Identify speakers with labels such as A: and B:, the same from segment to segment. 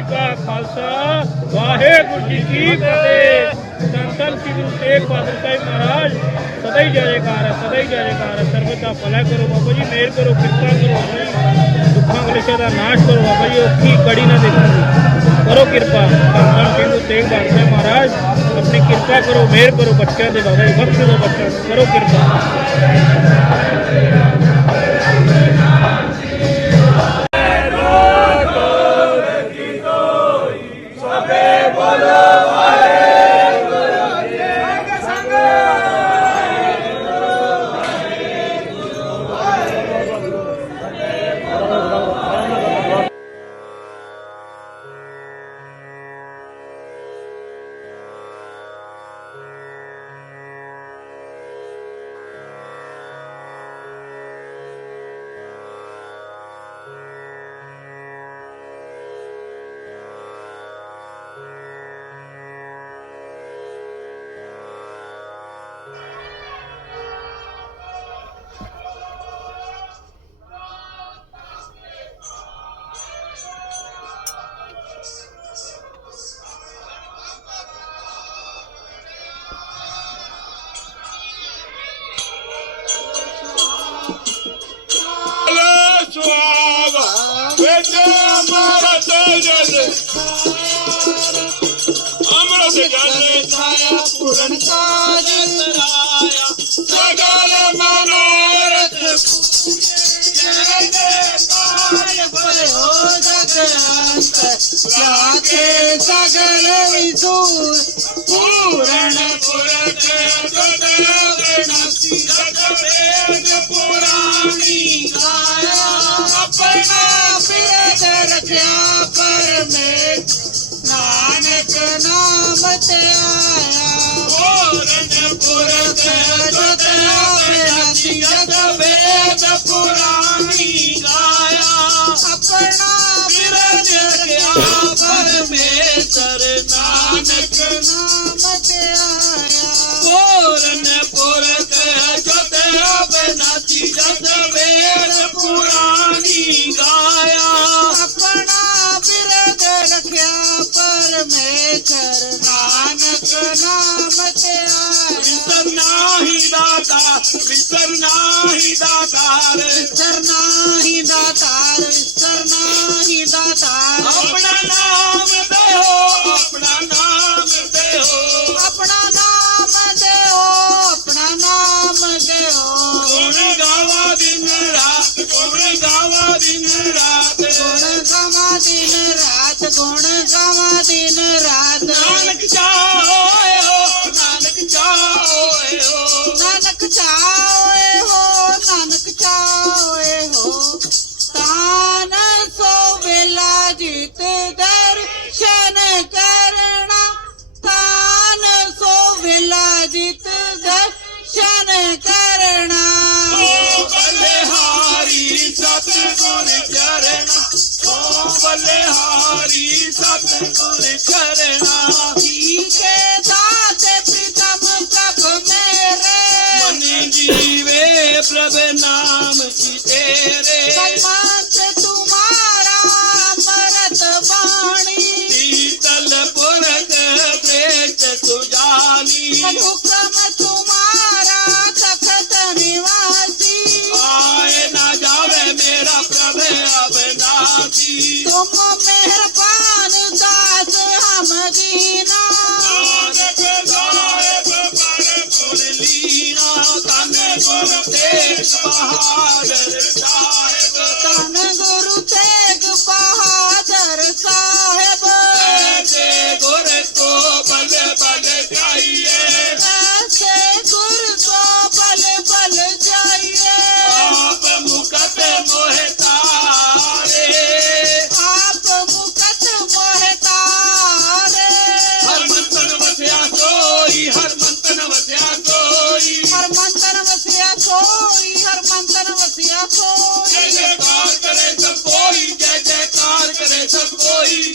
A: ਜੀ ਕਾ ਖਾਲਸਾ, ਵਾਹਿਗੁਰੂ ਜੀ ਕੀ ਫਤਿਹ। ਧੰਨ ਸ੍ਰੀ ਗੁਰੂ ਤੇਗ ਬਹਾਦਰ ਸਾਹਿਬ ਮਹਾਰਾਜ, ਸਦਾ ਹੀ ਜੈਕਾਰ ਹੈ, ਸਦਾ ਹੀ ਜੈਕਾਰ ਹੈ। ਸਰਬਤ ਦਾ ਭਲਾ ਕਰੋ ਬਾਬਾ ਜੀ, ਮਿਹਰ ਕਰੋ, ਕਿਰਪਾ ਕਰੋ। ਦੁੱਖਾਂ ਕਲੇਸ਼ਾਂ ਦਾ ਨਾਸ਼ ਕਰੋ ਬਾਬਾ ਜੀ ਔਖੀ ਕੜੀ ਨਾ ਦੇਖੋ। ਕਰੋ ਕਿਰਪਾ। ਧੰਨ ਸ੍ਰੀ ਗੁਰੂ ਤੇਗ ਬਹਾਦਰ ਸਾਹਿਬ ਮਹਾਰਾਜ, ਆਪਣੀ ਕਿਰਪਾ ਕਰੋ, ਮਿਹਰ ਕਰੋ, ਬੱਚਿਆਂ ਦੇ ਬਾਬਾ ਜੀ ਬਖਸ਼ ਬੱਚਿਆਂ ਕਰੋ ਕਿਰਪਾ।
B: ਜਲ ਅਮਰਤ ਜਲ
C: ਛਾਇਆ ਪੂਰਨ ਕਾਜ ਤਰਾਇਆ
B: ਸਗਲ ਮਨੋਰਥ
C: ਜੈ ਜੈਕਾਰ ਭਰਿਓ ਜਗ ਅੰਤ ਲਾਕੇ ਸਗਲ ਵਿਸੂਰ
B: ਪੂਰਨ ਪੁਰਖ ਸਦਾ ਗਣਤੀ ਸਦ ਵੇਦ ਪੁਰਾਣੀ
C: ਪਰਮੇਸ਼ਰ ਨਾਨਕ ਨਾਮ ਤੇ ਆਇਆ।
B: ਪੂਰਨ ਪੁਰਖ ਸਦ ਗਣਤੀ ਸਦ ਵੇਦ ਪੁਰਾਣੀ ਗਾਇਆ।
C: ਆਪਣਾ ਬਿਰਦ ਰਖਿਆ ਪਰਮੇਸ਼ਰ ਨਾਨਕ। ਨਾਮ ਤੇ ਆਇਆ।
B: ਪੂਰਨ ਪੁਰਖ ਜਤ ਅਬਨਾਤੀ ਜਤ ਵੇਦ ਪੁਰਾਣੀ
C: ਰਖਿਆ ਪਰਮੇਸ਼ਰ ਨਾਨਕ ਨਾਮ ਤੇ ਆਇਆ
B: ਵਿਸਰ ਨਾਹੀ ਦਾਤਾ ਵਿਸਰ ਨਾਹੀ ਦਾਤਾਰ
C: ਦਾਤਾਰ
B: ਬਲਿਹਾਰੀ ਸਤਿਗੁਰ ਚਰਣਾ
C: ਠੀਕੇ ਦਾਤੇ
B: ਬਹਾਦਰ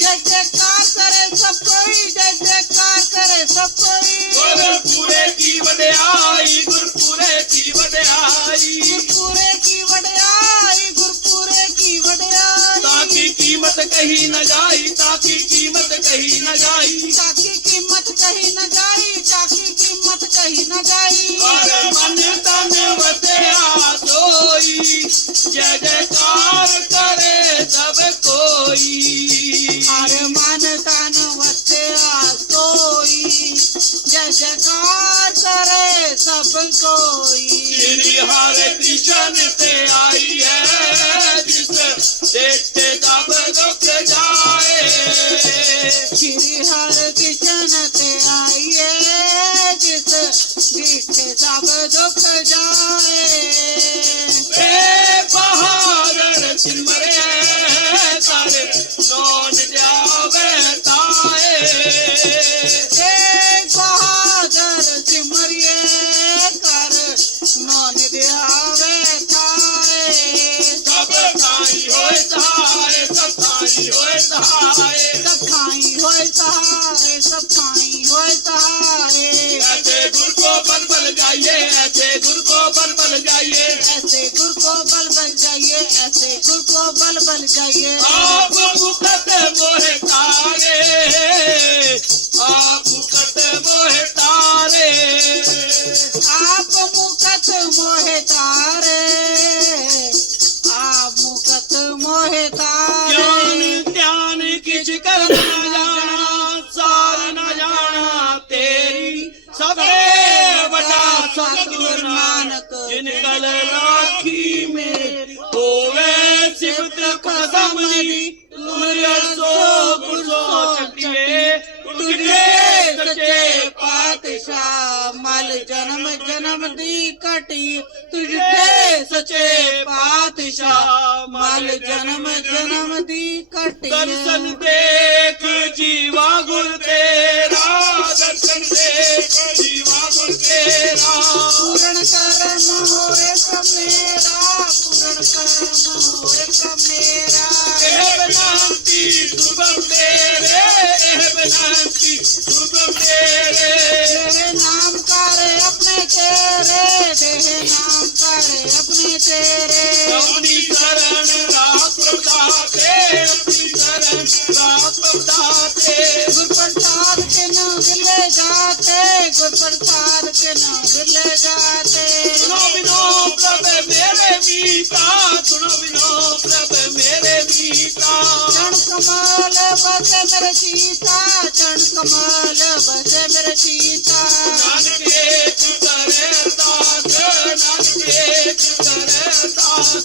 C: जय जयकार करे
B: सब कोई जय जयकार करे सब
C: कोई गुरपुरे की वडयाई गुरपुरे
B: की
C: वडयाई
B: गुरपुरे की वडयाई गुरपुरे की वडयाई ताकि कीमत कहीं न जाई
C: ताकि कीमत कहीं न जाई ताकि कीमत कहीं न जाई
B: ताकि कीमत कहीं न जाई
C: अरे मन ਸੰਸੋਈ। ਤੇਰੀ ਹਰ ਕਿਸ਼ਨ
B: ਤੇ ਆਈ ਹੈ ਜਿਸ ਦੇਖ जाइए ऐसे गुर को बल बल जाइए आप मुकत मोहे तारे आप मुकत मोहे तारे
C: आप मुकत मोहे तारे
B: सिमत कसम दी तुमरे सो गुर सो चटिए तुझे सच्चे
C: पातशाह मल जन्म जन्म दी कटी तुझे सचे पातशाह मल जन्म जन्म दी कटी
B: दर्शन देख जीवा गुर तेरा दर्शन देख जीवा
C: ਮੇਰਾ ਪੂਰਨ ਕਰਮ ਹੋਏ ਪ੍ਰਭ ਮੇਰਾ ਪੂਰਨ
B: ਕਰਮ ਹੋਏ ਪ੍ਰਭ ਮੇਰਾ। ਇਹ ਬਨਾਂਤੀ ਸੁਭਮ ਤੇਰੇ
C: ਇਹ ਬਨਾਂਤੀ ਸੁਭਮ ਤੇਰੇ। ਤੇਰੇ ਨਾਮ ਕਰ ਆਪਣੇ ਤੇਰੇ ਤੇਰੇ ਨਾਮ ਕਰ
B: ਆਪਣੇ ਤੇਰੇ। ਆਪਣੀ ਕਰਨ ਰਾਤ ਪ੍ਰਭਾ ਤੇ ਆਪਣੀ ਕਰਨ ਰਾਤ
C: ਪ੍ਰਭਾ कमल बसे मेरे सीता चरण कमल बसे मेरे सीता
B: नानक एक करे दास नानक एक करे दास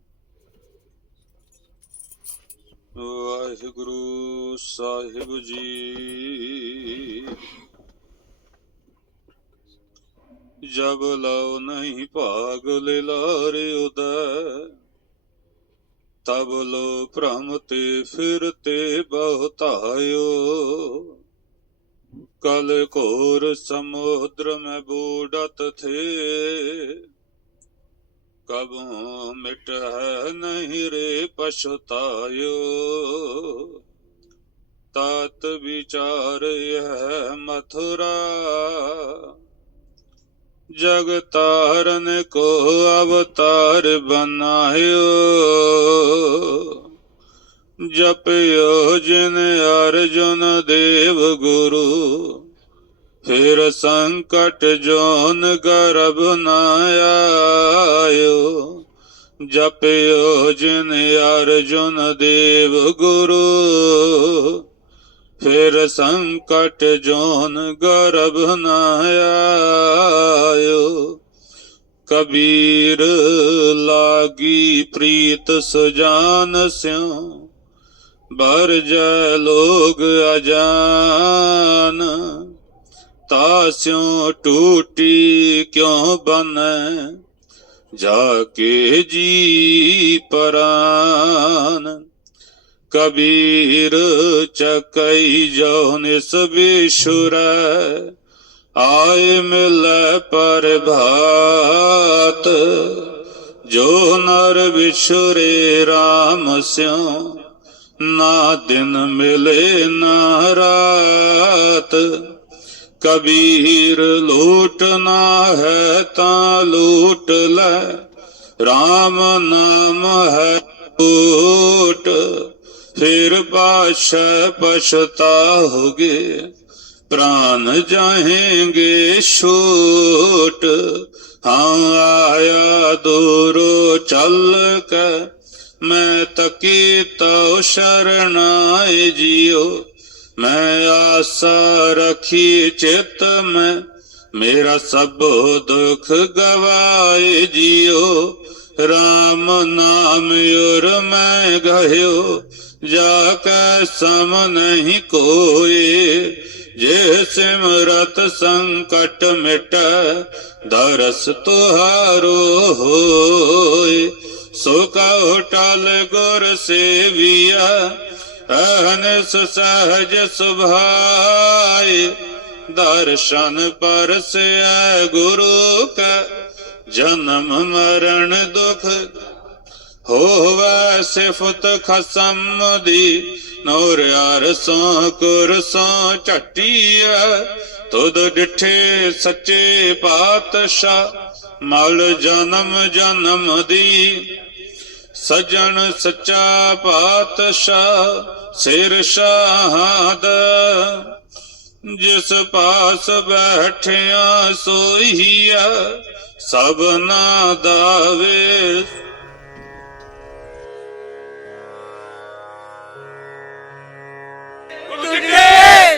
D: ਵਾਹਿਗੁਰੂ ਸਾਹਿਬ ਜੀ। ਜਬ ਲਉ ਨਹੀਂ ਭਾਗ ਲੈ ਲਾਰੇ ਉਦੈ, ਤਬ ਲੋ ਭ੍ਰਮ ਤੇ ਫਿਰ ਤੇ ਬਹੁਤਾਇਓ। ਕਲ ਘੋਰ ਸਮੁਦ੍ਰ ਮੈਂ ਬੂਡਤ ਥੇ ਕਬੂ ਮਿਟ ਹੈ ਨਹੀਂ ਰੇ ਪਛਤਾਇਓ। ਤਤ ਵਿਚਾਰ ਹੈ ਮਥੁਰਾ। ਜਗ ਤਾਰਨ ਕੋ ਅਵਤਾਰ ਬਨਾਇਓ ਜਪਿਓ ਜਿਨ ਅਰਜੁਨ ਦੇਵ ਗੁਰੂ। ਫਿਰ ਸੰਕਟ ਜੋਨ ਗਰਭ ਨ ਆਇਓ, ਜਪਿਓ ਜਿਨ ਅਰਜੁਨ ਦੇਵ ਗੁਰੂ। ਫਿਰ ਸੰਕਟ ਜੋਨ ਗਰਭ ਨ ਆਇਓ, ਕਬੀਰ ਲਾਗੀ ਪ੍ਰੀਤ ਸੁਜਾਨ ਸਿਉ। ਬਰ ਜੈ ਲੋਗ ਅਜਾਨ। ਤਾ ਤਾਸਿਉ ਟੂਟੀ ਕਿਉ ਬਨੈ? ਜਾ ਕੇ ਜੀ ਪਰਾਨ। ਕਬੀਰ ਚਕਈ ਜੋ ਨਿਸ ਵਿਸ਼ੁਰੈ ਆਏ ਮਿਲੈ ਪ੍ਰਭਾਤ। ਜੋ ਨਰ ਵਿਸ਼ੁਰੇ RAM ਸਿਉ, ਨਾ ਦਿਨ ਮਿਲੇ ਨਾ ਰਾਤ। ਕਬੀਰ ਲੂਟ ਨਾ ਹੈ ਤਾਂ ਲੂਟ ਲੈ। RAM ਨਾਮ ਹੈ ਲੂਟ ਫਿਰ ਪਾਸ਼ਾ ਪਛਤਾਓਗੇ ਪ੍ਰਾਨ ਜਾਹੇਂਗੇ ਛੋਟ। ਹਾਂ ਆਇਆ ਦੂਰੋ ਚੱਲ ਕੇ। ਮੈਂ ਤਕੀ ਤਉ ਸ਼ਰਣਾਏ ਜਿਉ ਮੈਂ ਆਸਾ ਰਖੀ ਚਿਤ ਮੈਂ, ਮੇਰਾ ਸਭ ਦੁਖ ਗਵਾਏ ਜਿਉ RAM ਨਾਮ ਉਰ ਮੈਂ ਗਹਿਓ, ਜਾ ਕੈ ਸਮ ਨਹੀਂ ਕੋਏ। ਜੇ ਸਿਮਰਤ ਸੰਕਟ ਮਿਟੈ, ਦਰਸ ਤੁਹਾਰੋ ਹੋਏ। ਸੋ ਕਉ ਟਲ ਗੁਰ ਸੇਵੀਆ ਅਹਨਿਸ ਸਹਜ ਸੁਭਾਏ ਦਰਸ਼ਨ ਪਰਸੈ ਗੁਰੂ ਕਾ ਜਨਮ ਮਰਨ ਦੁਖ ਹੋਵੈ ਸਿਫਤ ਖਸਮ ਦੀ ਨੌਰ ਅਰਸੋਂ ਕੁਰਸੋਂ ਝਟੀਐ ਤੁਧ ਡਿਠੇ ਸੱਚੇ ਪਾਤਸ਼ਾਹ ਮਲ ਜਨਮ ਜਨਮ ਦੀ ਸਜਣ ਸੱਚਾ ਪਾਤਸ਼ਾਹ ਸਿਰ ਸ਼ਾਹਦ, ਜਿਸ ਪਾਸ ਬੈਠਿਆ ਸੋਹੀਆ ਸਭਨਾ ਦਾ
C: ਵੇ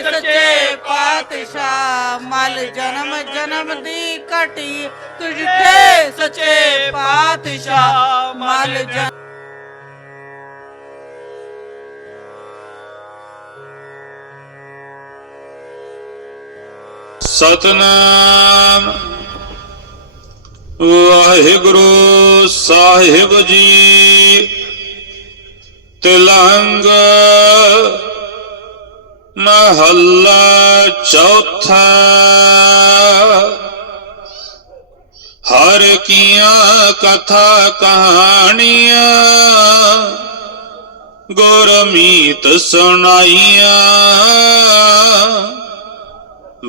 C: ਸੱਚੇ ਪਾਤਸ਼ਾਹ, ਮਲ ਜਨਮ ਜਨਮ ਦੀ ਘਟੀ। ਤੁਝੇ ਸੱਚੇ ਪਾਤਸ਼ਾਹ, ਮਲ ਜਨਮ
D: ਸਤਨਾਮ। ਵਾਹਿਗੁਰੂ ਸਾਹਿਬ ਜੀ ਤਿਲੰਗ ਮਹੱਲਾ ਚੌਥਾ। ਹਰ ਕੀਆਂ ਕਥਾ ਕਹਾਣੀਆਂ ਗੁਰਮੀਤ ਸੁਣਾਈਆਂ।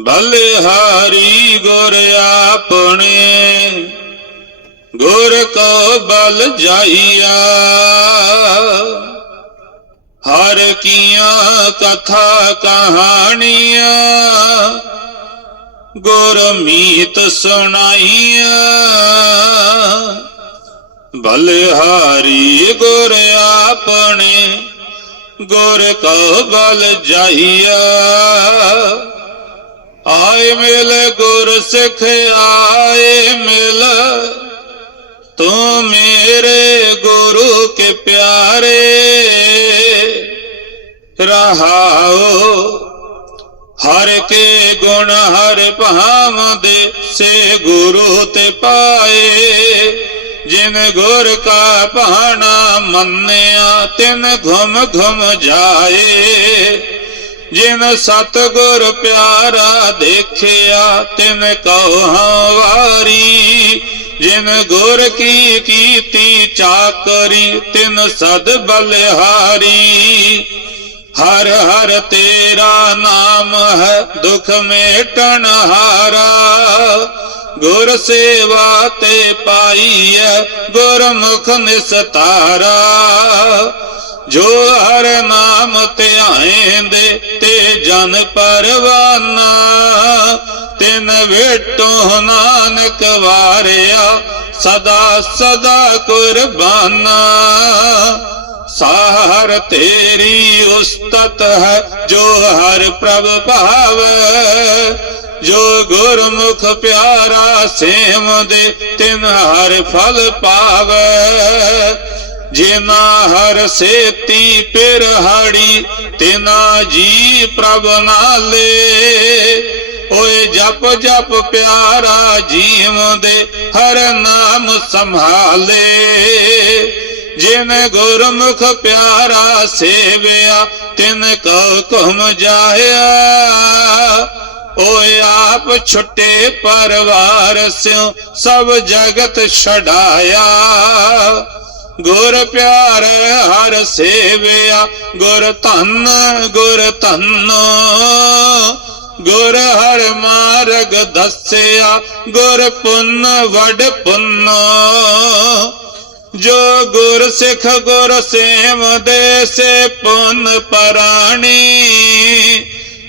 D: ਬਲਿਹਾਰੀ ਗੁਰ ਆਪਣੇ, ਗੁਰ ਕੋ ਬਲ ਜਾਈਆ। ਹਰ ਕੀਆਂ ਕਥਾ ਕਹਾਣੀਆਂ ਗੁਰਮੀਤ ਸੁਣਾਈਆਂ। ਬਲਿਹਾਰੀ ਗੁਰ ਆਪਣੇ, ਗੁਰ ਕੋ ਬਲ ਜਾਈਆ। ਆਏ ਮਿਲ ਗੁਰ ਸਿੱਖ ਆਏ ਮਿਲ। ਤੂੰ ਮੇਰੇ ਗੁਰੂ ਕੇ ਪਿਆਰੇ। ਰਹਾਓ ਹਰ ਕੇ ਗੁਣ, ਹਰ ਭਾਵਦੇ ਸੇ ਗੁਰੂ ਤੇ ਪਾਏ। ਜਿਨ ਗੁਰ ਕਾ ਭਾਣਾ ਮੰਨਿਆ, ਤਿਨ ਘੁਮ ਘੁਮ ਜਾਏ। ਜਿਨ ਸਤਗੁਰ ਪਿਆਰਾ ਦੇਖਿਆ, ਤਿਨ ਕਉ ਹਾਂ ਜਿਨ ਗੁਰ ਕੀ ਕੀਤੀ, ਚਾਕਰੀ, ਤਿਨ ਸਦ ਬਲਿਹਾਰੀ। ਹਰ ਹਰ ਤੇਰਾ ਨਾਮ ਹੈ, ਦੁਖ ਮੇਟਣ ਹਾਰਾ। ਗੁਰ ਸੇਵਾ ਤੇ ਪਾਈਐ, ਗੁਰਮੁਖ ਨਿਸਤਾਰਾ। ਜੋ ਹਰ ਨਾਮ ਧਿਆਏਂਦੇ, ਤੇ ਜਨ ਪਰਵਾਨਾ। ਤਿਨ ਵੇਟੋ ਨਾਨਕ ਵਾਰਿਆ, ਸਦਾ ਸਦਾ ਕੁਰਬਾਨਾ। ਸਾਹਰ ਤੇਰੀ ਉਸਤਤ ਹੈ, ਜੋ ਹਰ ਪ੍ਰਭ ਭਾਵੈ। ਜੋ ਗੁਰਮੁਖ ਪਿਆਰਾ ਸੇਮ ਦੇ ਤਿਨ ਹਰ ਫਲ ਪਾਵੈ। ਜਿਨਾ ਹਰ ਸੇਤੀ ਪਿਰਹਾੜੀ ਤਿਨਾ ਜੀ ਪ੍ਰਭ ਨਾਲੇ। ਓਏ ਜਪ ਜਪ ਪਿਆਰਾ ਜੀਵ ਦੇ ਹਰ ਨਾਮ ਸੰਭਾਲੇ। ਜਿਨ ਗੁਰਮੁਖ ਪਿਆਰਾ ਸੇਵਿਆ, ਤਿਨ ਕਉ ਕੁਮ ਜਾਇਆ। ਓਏ ਆਪ ਛੁੱਟੇ ਪਰਵਾਰ ਸਿਉ, ਸਭ ਜਗਤ ਛਡਾਇਆ। ਗੁਰ ਪਿਆਰ ਹਰ ਸੇਵਿਆ, ਗੁਰ ਧੰਨ, ਗੁਰ ਧੰਨੋ। ਗੁਰ ਹਰ ਮਾਰਗ ਦੱਸਿਆ, ਗੁਰ ਪੁੰਨ ਵਡ ਪੁੰਨ। ਜੋ ਗੁਰ ਸਿੱਖ ਗੁਰ ਸੇਮ ਦੇ ਸੇ ਪੁੰਨ ਪਰਾਣੀ।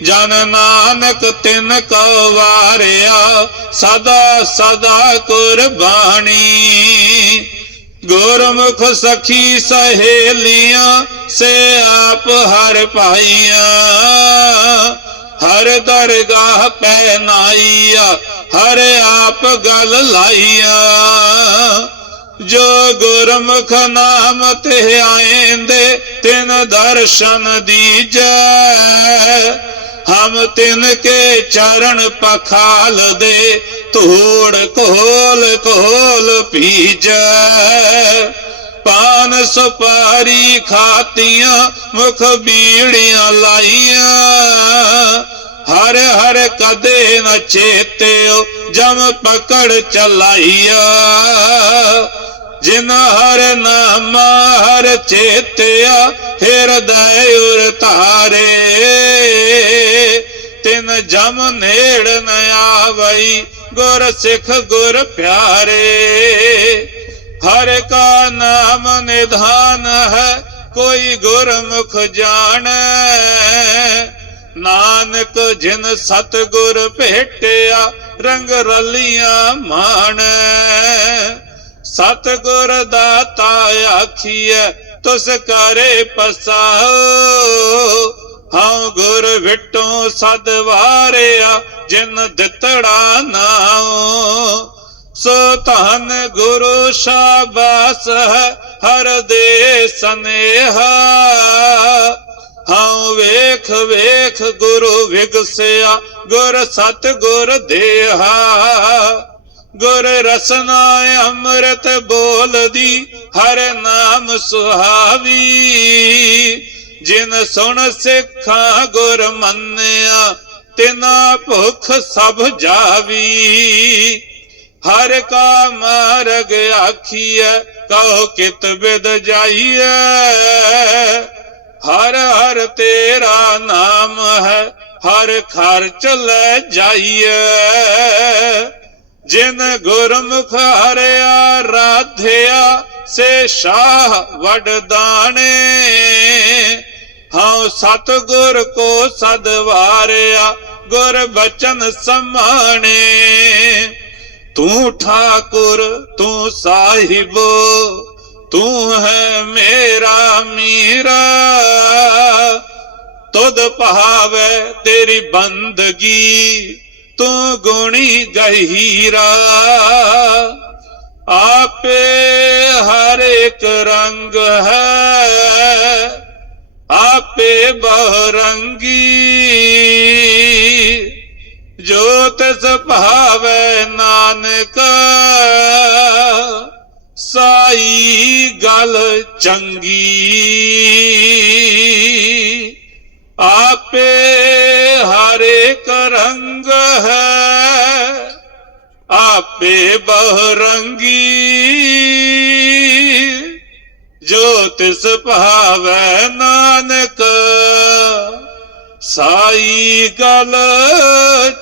D: ਜਨ ਨਾਨਕ ਤਿਨ ਕੋ ਵਾਰਿਆ, ਸਦਾ ਸਦਾ ਕੁਰਬਾਨੀ। ਗੁਰਮੁਖ ਸਖੀ ਸਹੇਲੀਆਂ, ਸੇ ਆਪ ਹਰ ਪਾਈਆਂ ਹਰ ਦਰਗਾਹ ਪੈ ਨਾਈਆ ਹਰ ਆਪ ਗਲ ਲਾਈਆ। ਜੋ ਗੁਰਮੁਖ ਨਾਮ ਤੇ ਆਏਂਦੇ, ਤਿਨ ਦਰਸ਼ਨ ਦੀਜੈ। ਹਮ ਤਿਨ ਕੇ ਚਰਨ ਪਖਾਲ ਦੇ, ਧੂੜ ਕੋਲ ਕੋਲ ਪੀਜੈ। ਪਾਨ ਸੁਪਾਰੀ ਖਾਤੀਆਂ, ਮੁਖ ਬੀੜੀਆਂ ਲਾਈਆਂ। ਹਰ ਹਰ ਕਦੇ ਨ ਚੇਤਿਓ, ਜਮ ਪਕੜ ਚਲਾਈਆ। ਜਿਨ ਹਰ ਨਾਮ ਹਰ ਚੇਤਿਆ ਹਿਰਦੈ ਉਰ ਧਾਰੇ। ਤਿਨ ਜਮ ਨੇੜ ਨ ਆਵਈ, ਗੁਰ ਸਿੱਖ ਗੁਰ ਪਿਆਰੇ। ਹਰ ਕਾ ਨਾਮ ਨਿਧਾਨ ਹੈ, ਕੋਈ ਗੁਰਮੁਖ ਜਾਣ। ਨਾਨਕ ਜਿਨ ਸਤਗੁਰ ਭੇਟਿਆ, ਰੰਗ ਰਲੀਆਂ ਮਾਣ। ਸਤਗੁਰ ਦਾਤਾ ਆਖੀਐ, ਤੁਸ ਕਰੇ ਪਸਾਓ ਹਉ ਗੁਰ ਵਿਟੋ ਸਦ ਵਾਰਿਆ, ਜਿਨ ਦਿੱਤੜਾ ਨਾਉ। ਸੋ ਧਨ ਗੁਰੂ ਸ਼ਾਬਾਸ ਹੈ, ਹਰ ਦੇ ਸਨੇਹਾ। ਹਉ ਵੇਖ ਵੇਖ ਗੁਰੂ ਵਿਗਸਿਆ, ਗੁਰ ਸਤ ਗੁਰ ਦੇਹਾ। ਗੁਰ ਰਸਨਾ ਅੰਮ੍ਰਿਤ ਬੋਲਦੀ, ਹਰ ਨਾਮ ਸੁਹਾਵੀ। ਜਿਨ ਸੁਣ ਸਿੱਖਾਂ ਗੁਰ ਮੰਨਿਆ, ਤਿਨਾ ਭੁਖ ਸਭ ਜਾਵੀ। ਹਰ ਕਾ ਮਾਰਗ ਆਖੀਐ ਕਹੋ ਕਿਤ ਬਿਦ ਜਾਈਐ। ਹਰ ਹਰ ਤੇਰਾ ਨਾਮ ਹੈ, ਹਰ ਖਰਚ ਲੈ ਜਾਈਐ। ਜਿਨ ਗੁਰਮੁਖ ਹਰਿਆ, ਰਾਧਿਆ, ਸੇ ਸ਼ਾਹ ਵਡਦਾਣੇ ਦਾਣੇ। ਹਉ ਸਤਗੁਰ ਕੋ ਸਦਵਾਰਿਆ ਗੁਰ ਬਚਨ ਸਮਾਣੇ। ਤੂੰ ਠਾਕੁਰ, ਤੂੰ ਸਾਹਿਬ, ਤੂੰ ਹੈ ਮੇਰਾ ਮੀਰਾ। ਤੁਧ ਭਾਵੇ ਤੇਰੀ ਬੰਦਗੀ ਤੂੰ ਗੁਣੀ ਗਹੀਰਾ ਆਪੇ ਹਰ ਇੱਕ ਰੰਗ ਹੈ, ਆਪੇ ਬਹਰੰਗੀ ਜੋ ਤਿਸ ਭਾਵੇ ਨਾਨਕ, ਸਾਈ ਗਲ ਚੰਗੀ। ਆਪੇ ਹਰੇ ਰੰਗ ਹੈ। ਆਪੇ ਬਹਰੰਗੀ ਜੋ ਤਿਸ ਭਾਵੈ ਨਾਨਕ। ਸਾਈ ਗਲ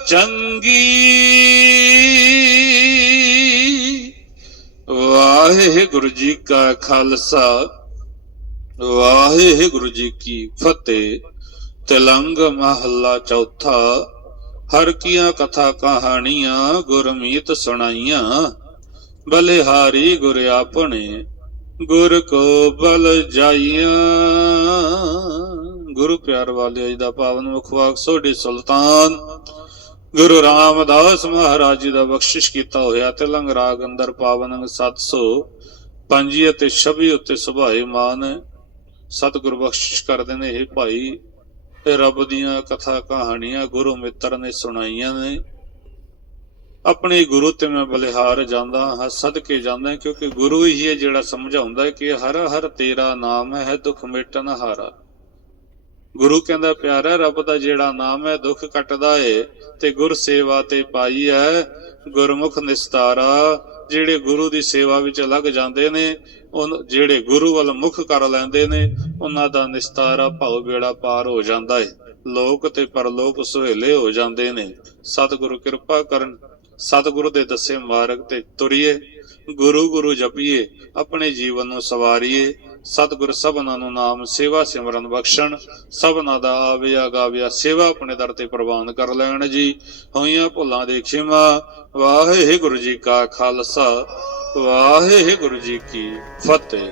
D: ਚੰਗੀ। ਵਾਹਿਗੁਰੂ ਜੀ ਕਾ ਖਾਲਸਾ, ਵਾਹਿਗੁਰੂ ਜੀ ਕੀ ਫਤਿਹ। ਤਿਲੰਗ ਮਹੱਲਾ ਚੌਥਾ, ਹਰ ਕੀਆਂ ਕਥਾ ਕਹਾਣੀਆਂ ਗੁਰਮੀਤ ਸੁਣਾਈਆਂ। ਬਲਿਹਾਰੀ ਗੁਰ ਆਪਣੇ, ਗੁਰ ਕੋ ਬਲ ਜਾਈਆਂ। ਗੁਰੂ ਪਿਆਰ ਵਾਲਿਓ ਜੀ ਦਾ ਪਾਵਨ ਮੁਖਵਾਕ ਸੋਢੀ ਸੁਲਤਾਨ। ਗੁਰੂ ਰਾਮਦਾਸ ਮਹਾਰਾਜ ਜੀ ਦਾ ਬਖਸ਼ਿਸ਼ ਕੀਤਾ ਹੋਇਆ ਤਿਲੰਗ ਰਾਗ ਅੰਦਰ ਪਾਵਨ ਅੰਗ 700 ਪੰਜੀ ਅਤੇ 26 ਉੱਤੇ ਸੁਭਾਏ ਮਾਨ। ਸਤਿਗੁਰ ਬਖਸ਼ਿਸ਼ ਕਰਦੇ ਨੇ ਇਹ ਭਾਈ ਇਹ ਰੱਬ ਦੀਆਂ ਕਥਾ ਕਹਾਣੀਆਂ ਗੁਰੂ ਮਿੱਤਰ ਨੇ ਸੁਣਾਈਆਂ ਨੇ। ਆਪਣੇ ਗੁਰੂ ਤੇ ਮੈਂ ਬਲਿਹਾਰ ਜਾਂਦਾ ਹਾਂ, ਸਦਕੇ ਜਾਂਦਾ ਕਿਉਂਕਿ ਗੁਰੂ ਹੀ ਹੈ ਜਿਹੜਾ ਸਮਝਾਉਂਦਾ ਕਿ ਹਰ ਹਰ ਤੇਰਾ ਨਾਮ ਹੈ, ਦੁੱਖ ਮਿਟਨ ਹਾਰਾ। ਗੁਰੂ ਕਹਿੰਦਾ, ਪਿਆਰਾ ਰੱਬ ਦਾ ਜਿਹੜਾ ਨਾਮ ਹੈ, ਦੁੱਖ ਕੱਟਦਾ ਏ ਤੇ ਗੁਰ ਸੇਵਾ ਤੇ ਪਾਈ ਹੈ। ਗੁਰਮੁਖ ਨਿਸਤਾਰਾ, ਜਿਹੜੇ ਗੁਰੂ ਦੀ ਸੇਵਾ ਵਿੱਚ ਲੱਗ ਜਾਂਦੇ ਨੇ ਉਹ ਜਿਹੜੇ ਗੁਰੂ ਵੱਲ ਮੁਖ ਕਰ ਲੈਂਦੇ ਨੇ, ਉਹਨਾਂ ਦਾ ਨਿਸਤਾਰਾ ਭਾਉ ਬੇੜਾ ਪਾਰ ਹੋ ਜਾਂਦਾ ਹੈ ਲੋਕ ਤੇ ਪਰਲੋਕ ਸੁਹੇਲੇ ਹੋ ਜਾਂਦੇ ਨੇ। ਸਤਿਗੁਰੂ ਕਿਰਪਾ ਕਰਨ, ਸਤਿਗੁਰੂ ਦੇ ਦੱਸੇ ਮਾਰਗ ਤੇ ਤੁਰੀਏ। ਗੁਰੂ ਗੁਰੂ ਜਪੀਏ, ਆਪਣੇ ਜੀਵਨ ਨੂੰ ਸਵਾਰੀਏ। ਸਤਿਗੁਰ ਸਭਨਾਂ ਨੂੰ ਨਾਮ, ਸੇਵਾ ਸਿਮਰਨ ਬਖਸ਼ਣ, ਸਭਨਾਂ ਦਾ ਆਵਿਆ ਗਾਵਿਆ ਸੇਵਾ ਆਪਣੇ ਦਰ ਤੇ ਪ੍ਰਵਾਨ ਕਰ ਲੈਣ ਜੀ। ਹੋਈਆਂ ਭੁੱਲਾਂ ਦੇ ਖਿਮਾ, ਵਾਹਿਗੁਰੂ ਜੀ ਕਾ ਖਾਲਸਾ, ਵਾਹਿਗੁਰੂ ਜੀ ਕੀ ਫਤਿਹ।